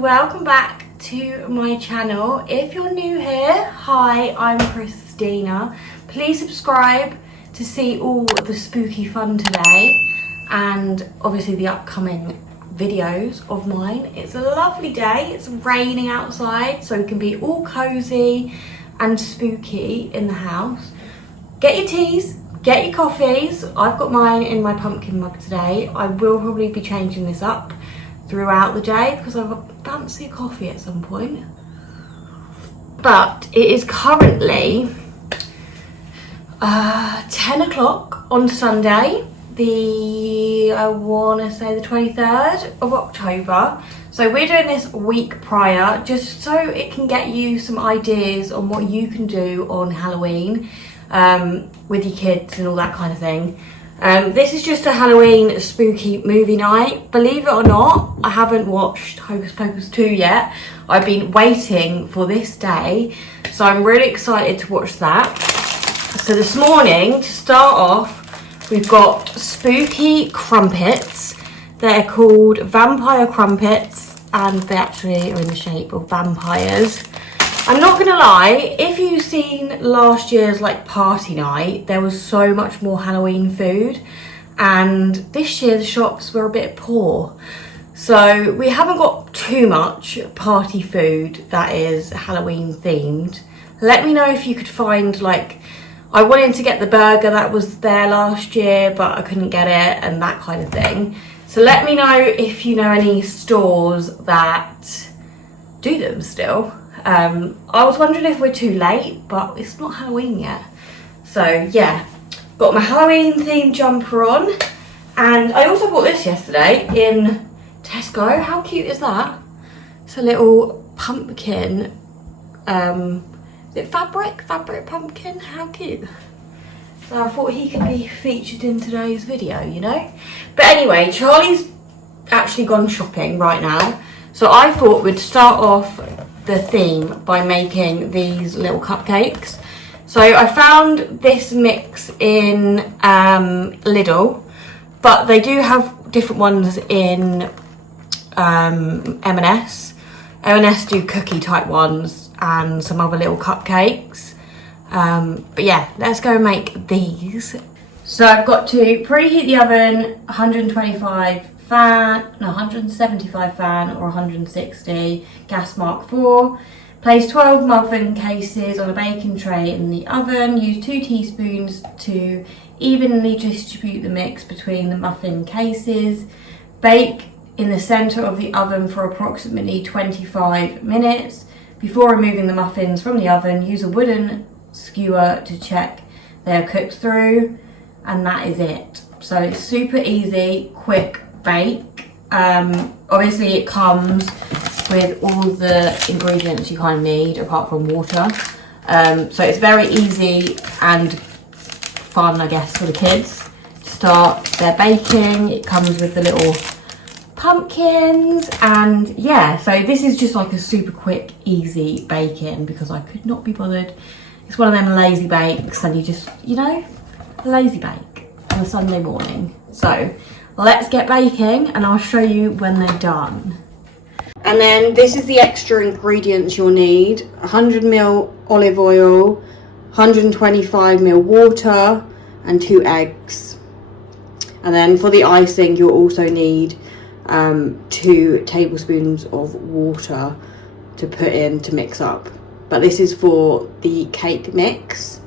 welcome back to my channel. If you're new here, hi, I'm Christina. Please subscribe to see all the spooky fun today and obviously the upcoming videos of mine. It's a lovely day, it's raining outside, so we can be all cozy and spooky in the house. Get your teas, get your coffees. I've got mine in my pumpkin mug today. I will probably be changing this up throughout the day because I fancy a coffee at some point. But it is currently 10 o'clock on Sunday, I want to say the 23rd of October. So we're doing this a week prior just so it can get you some ideas on what you can do on Halloween with your kids and all that kind of thing. This is just a Halloween spooky movie night. Believe it or not, I haven't watched Hocus Pocus 2 yet. I've been waiting for this day, so I'm really excited to watch that. So this morning, to start off, we've got spooky crumpets. They're called vampire crumpets, and they actually are in the shape of vampires. I'm not gonna lie, if you've seen last year's like party night, there was so much more Halloween food, and this year the shops were a bit poor. So we haven't got too much party food that is Halloween themed. Let me know if you could find, like, I wanted to get the burger that was there last year, but I couldn't get it and that kind of thing. So let me know if you know any stores that do them still. I was wondering if we're too late, but it's not Halloween yet. So yeah, got my Halloween themed jumper on, and I also bought this yesterday in Tesco. How cute is that? It's a little pumpkin. Is it fabric pumpkin? How cute. So I thought he could be featured in today's video, you know. But anyway, Charlie's actually gone shopping right now, so I thought we'd start off the theme by making these little cupcakes. So I found this mix in Lidl, but they do have different ones in M&S. M&S do cookie type ones and some other little cupcakes. But yeah, let's go and make these. So I've got to preheat the oven, 175 fan or 160, gas mark 4. Place 12 muffin cases on a baking tray in the oven. Use 2 teaspoons to evenly distribute the mix between the muffin cases. Bake in the center of the oven for approximately 25 minutes. Before removing the muffins from the oven, use a wooden skewer to check they are cooked through, and that is it. So it's super easy, quick bake. Obviously it comes with all the ingredients you kind of need apart from water. So it's very easy and fun, I guess, for the kids to start their baking. It comes with the little pumpkins, and yeah, so this is just like a super quick, easy baking because I could not be bothered. It's one of them lazy bakes, and you just, you know, a lazy bake on a Sunday morning. So let's get baking and I'll show you when they're done. And then this is the extra ingredients you'll need: 100ml olive oil, 125ml water, and 2 eggs. And then for the icing, you'll also need 2 tablespoons of water to put in to mix up. But this is for the cake mix.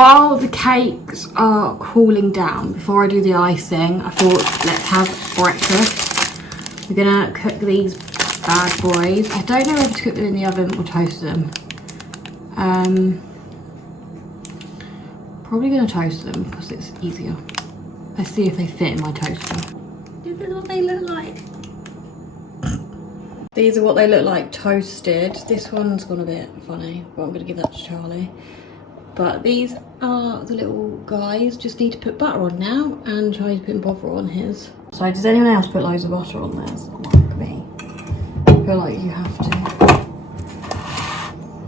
while the cakes are cooling down, before I do the icing, I thought let's have breakfast. We're gonna cook these bad boys. I don't know whether to cook them in the oven or toast them. Probably gonna toast them because it's easier. Let's see if they fit in my toaster. This is what they look like. These are what they look like toasted. This one's gone a bit funny, but I'm gonna give that to Charlie. But these are the little guys. Just need to put butter on now, and Charlie's putting butter on his. So does anyone else put loads of butter on theirs? Like me. I feel like you have to. I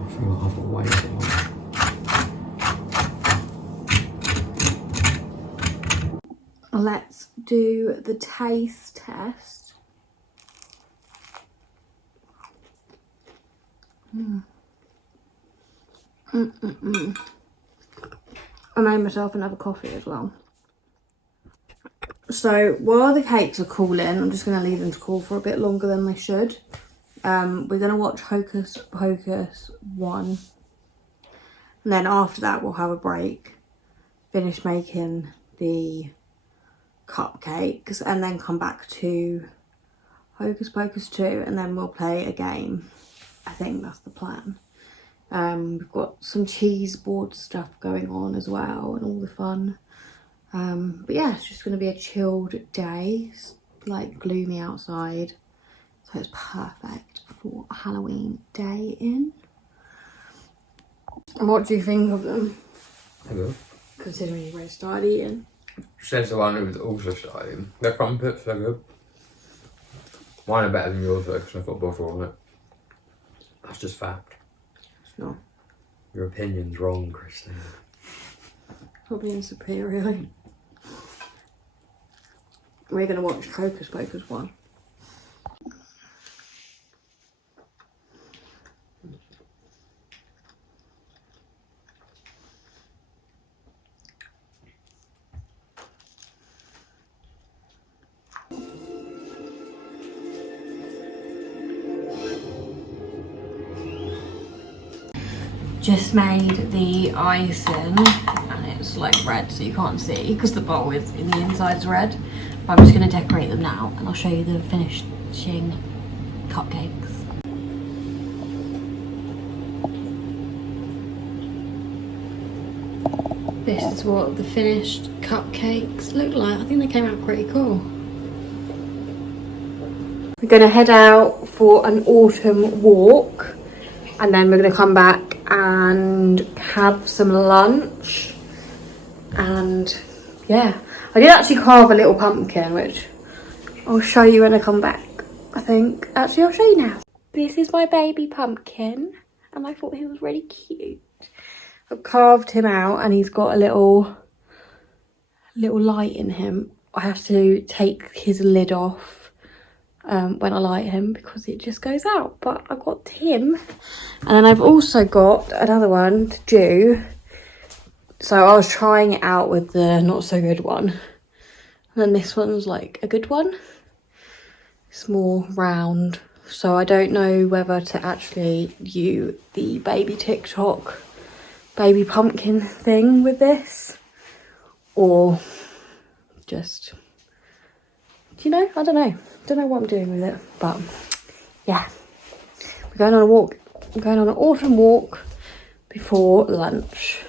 feel like I've got way too much. Let's do the taste test. I made myself another coffee as well. So while the cakes are cooling, I'm just going to leave them to cool for a bit longer than they should. We're going to watch Hocus Pocus 1. And then after that we'll have a break. Finish making the cupcakes and then come back to Hocus Pocus 2 and then we'll play a game. I think that's the plan. We've got some cheese board stuff going on as well and all the fun. But yeah, it's just going to be a chilled day. It's like gloomy outside, so it's perfect for a Halloween day in. And what do you think of them? Hello. Considering you've already started eating. Says the one who was also starting. Their crumpets are good. Mine are better than yours though, because I've got butter on it. That's just fact. It's not. Your opinion's wrong, Christina. Probably in superior. We're going to watch Hocus Pocus 1. Just made the icing and it's like red so you can't see because the bowl is in the inside's red. But I'm just going to decorate them now and I'll show you the finishing cupcakes. This is what the finished cupcakes look like. I think they came out pretty cool. We're going to head out for an autumn walk and then we're going to come back and have some lunch. And yeah, I did actually carve a little pumpkin, which I'll show you when I come back, I think. Actually, I'll show you now. This is my baby pumpkin, and I thought he was really cute. I've carved him out, and he's got a little light in him. I have to take his lid off when I light him because it just goes out. But I've got him, and then I've also got another one to do. So I was trying it out with the not so good one. And then this one's like a good one. It's more round. So I don't know whether to actually do the baby TikTok baby pumpkin thing with this. Or just, do you know? I don't know. Don't know what I'm doing with it. But yeah. We're going on a walk. We're going on an autumn walk before lunch.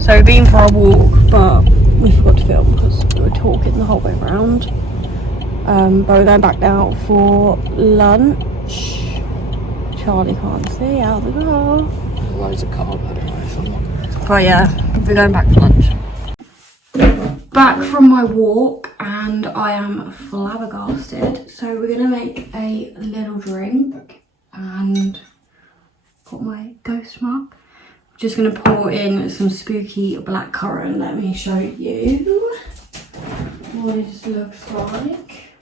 So we've been for a walk, but we forgot to film because we were talking the whole way around. But we're going back now for lunch. Charlie can't see out the door. There's loads of carb anyway. But yeah, we're going back for lunch. Back from my walk and I am flabbergasted. So we're going to make a little drink and got my ghost mug. Just going to pour in some spooky blackcurrant. Let me show you what it looks like.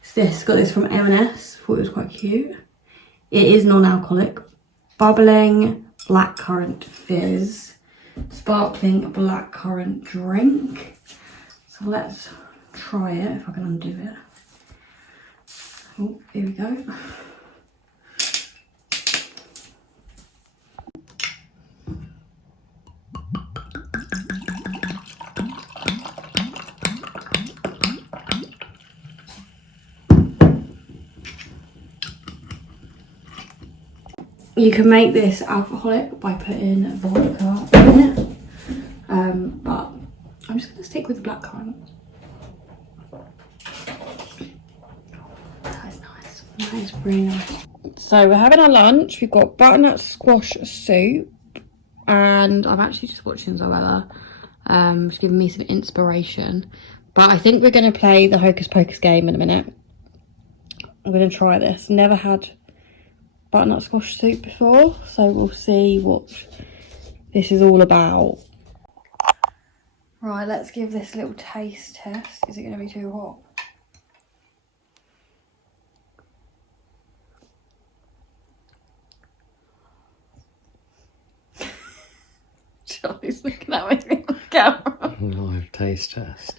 It's this. Got this from M&S. Thought it was quite cute. It is non-alcoholic. Bubbling blackcurrant fizz. Sparkling blackcurrant drink. So let's try it if I can undo it. Oh, here we go. You can make this alcoholic by putting vodka in it. But I'm just going to stick with the blackcurrant. That is nice. That is really nice. So we're having our lunch. We've got butternut squash soup. And I'm actually just watching Zoella. She's giving me some inspiration. But I think we're going to play the Hocus Pocus game in a minute. I'm going to try this. Never had butternut squash soup before. So we'll see what this is all about. Right, let's give this a little taste test. Is it going to be too hot? Charlie's looking at me on camera. Live taste test.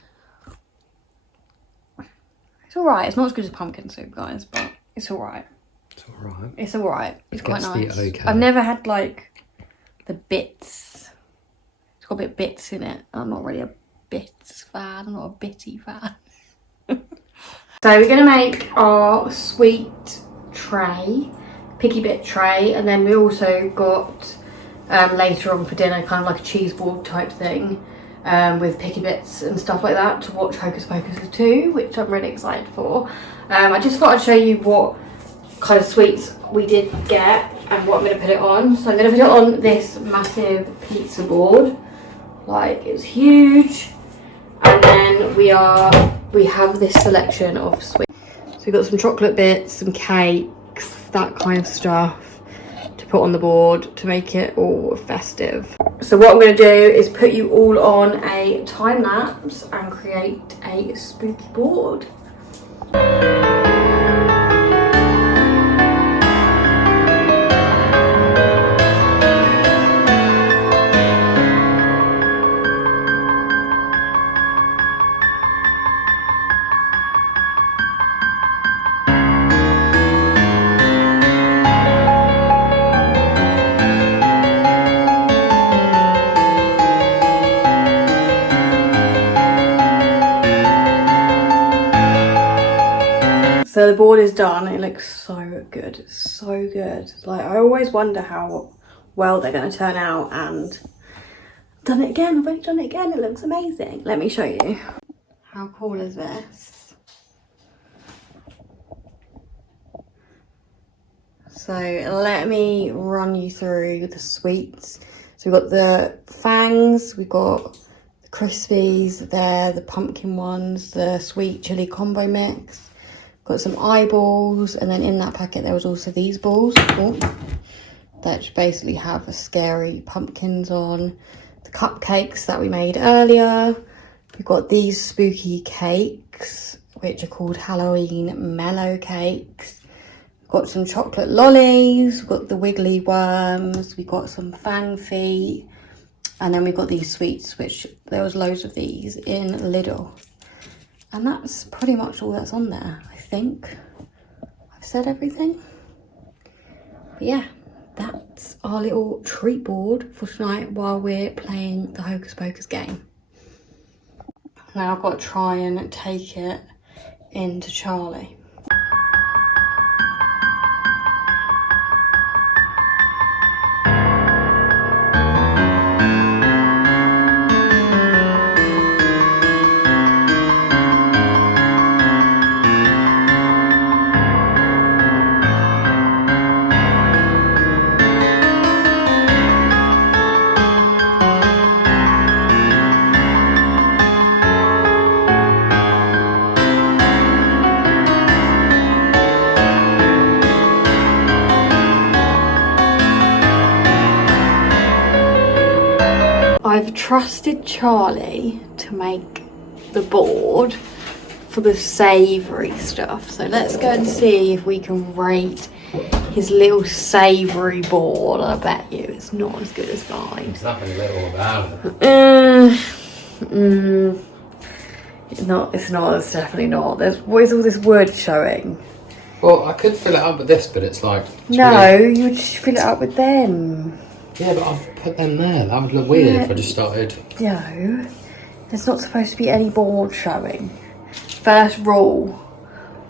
It's alright. It's not as good as pumpkin soup, guys, but it's alright. It's alright. It's alright. It's quite nice. Okay. I've never had like the bits. It's got a bit of bits in it. I'm not really a bits fan. I'm not a bitty fan. So we're going to make our sweet tray, picky bit tray, and then we also got later on for dinner kind of like a cheese board type thing with picky bits and stuff like that to watch Hocus Pocus 2, which I'm really excited for. I just thought I'd show you what kind of sweets we did get and what I'm going to put it on. So I'm going to put it on this massive pizza board, like it's huge, and then we have this selection of sweets. So we've got some chocolate bits, some cakes, that kind of stuff to put on the board to make it all festive. So what I'm going to do is put you all on a time lapse and create a spooky board. So the board is done. It looks so good. It's so good. Like, I always wonder how well they're going to turn out, and I've done it again. I've only done it again. It looks amazing. Let me show you. How cool is this? So let me run you through the sweets. So we've got the fangs, we've got the crispies there, the pumpkin ones, the sweet chili combo mix. Got some eyeballs, and then in that packet there was also these balls that basically have a scary pumpkins on. The cupcakes that we made earlier. We've got these spooky cakes, which are called Halloween mellow cakes. We've got some chocolate lollies, we've got the wiggly worms, we've got some fang feet, and then we've got these sweets, which there was loads of these in Lidl. And that's pretty much all that's on there. I think I've said everything. But yeah, that's our little treat board for tonight while we're playing the Hocus Pocus game. Now I've got to try and take it into Charlie. I've trusted Charlie to make the board for the savoury stuff. So let's go and see if we can rate his little savoury board. I bet you it's not as good as mine. There's nothing little about it. It's definitely not. Where's all this wood showing? Well, I could fill it up with this, but it's like... No, you would just fill it up with them. Yeah, but I've put them there. That would look weird if I just started... No, there's not supposed to be any board showing. First rule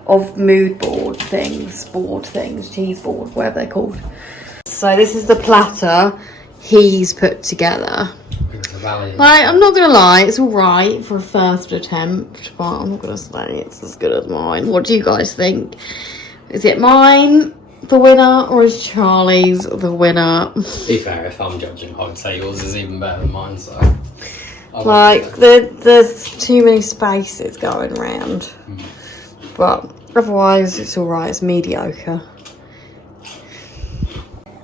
of mood board things, cheese board, whatever they're called. So this is the platter he's put together. Like, I'm not gonna lie, it's alright for a first attempt, but I'm not gonna say it's as good as mine. What do you guys think? Is it mine the winner, or is Charlie's the winner? To be fair, if I'm judging, I would say yours is even better than mine, so... There's too many spaces going round. But otherwise, it's alright, it's mediocre.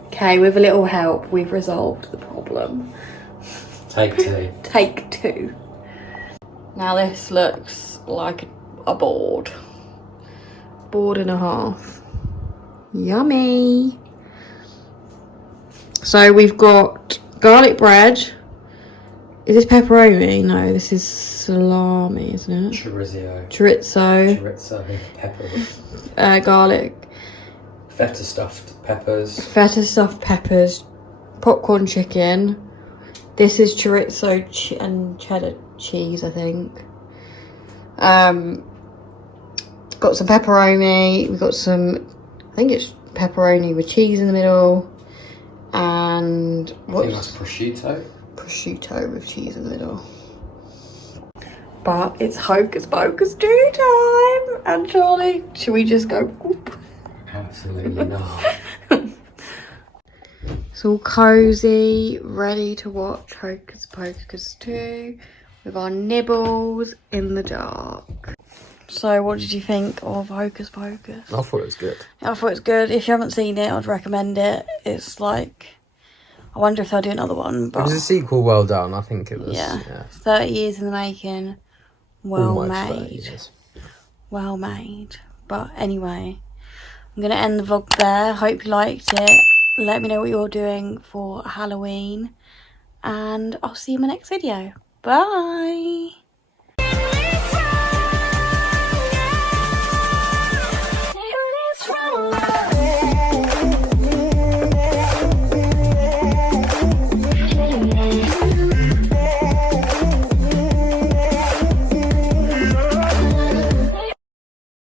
Okay, with a little help, we've resolved the problem. Take 2. Take 2. Now this looks like a board. Board and a half. Yummy. So we've got garlic bread. Is this pepperoni? No, this is salami, isn't it? Chorizo. Chorizo. Pepper. Garlic. Feta stuffed peppers. Feta stuffed peppers. Popcorn chicken. This is chorizo and cheddar cheese, I think. Got some pepperoni. We've got some, I think it's pepperoni with cheese in the middle. And I think that's prosciutto. Prosciutto with cheese in the middle. But it's Hocus Pocus 2 time. And Charlie, should we just go whoop? Absolutely not. It's all cozy, ready to watch Hocus Pocus 2 with our nibbles in the dark. So what did you think of Hocus Pocus? I thought it was good. I thought it was good. If you haven't seen it, I'd recommend it. It's like, I wonder if they'll do another one. But It was a sequel well done, I think it was. yeah. 30 years in the making. Well Almost 30 made. years. Well made. But anyway, I'm going to end the vlog there. Hope you liked it. Let me know what you're doing for Halloween. And I'll see you in my next video. Bye.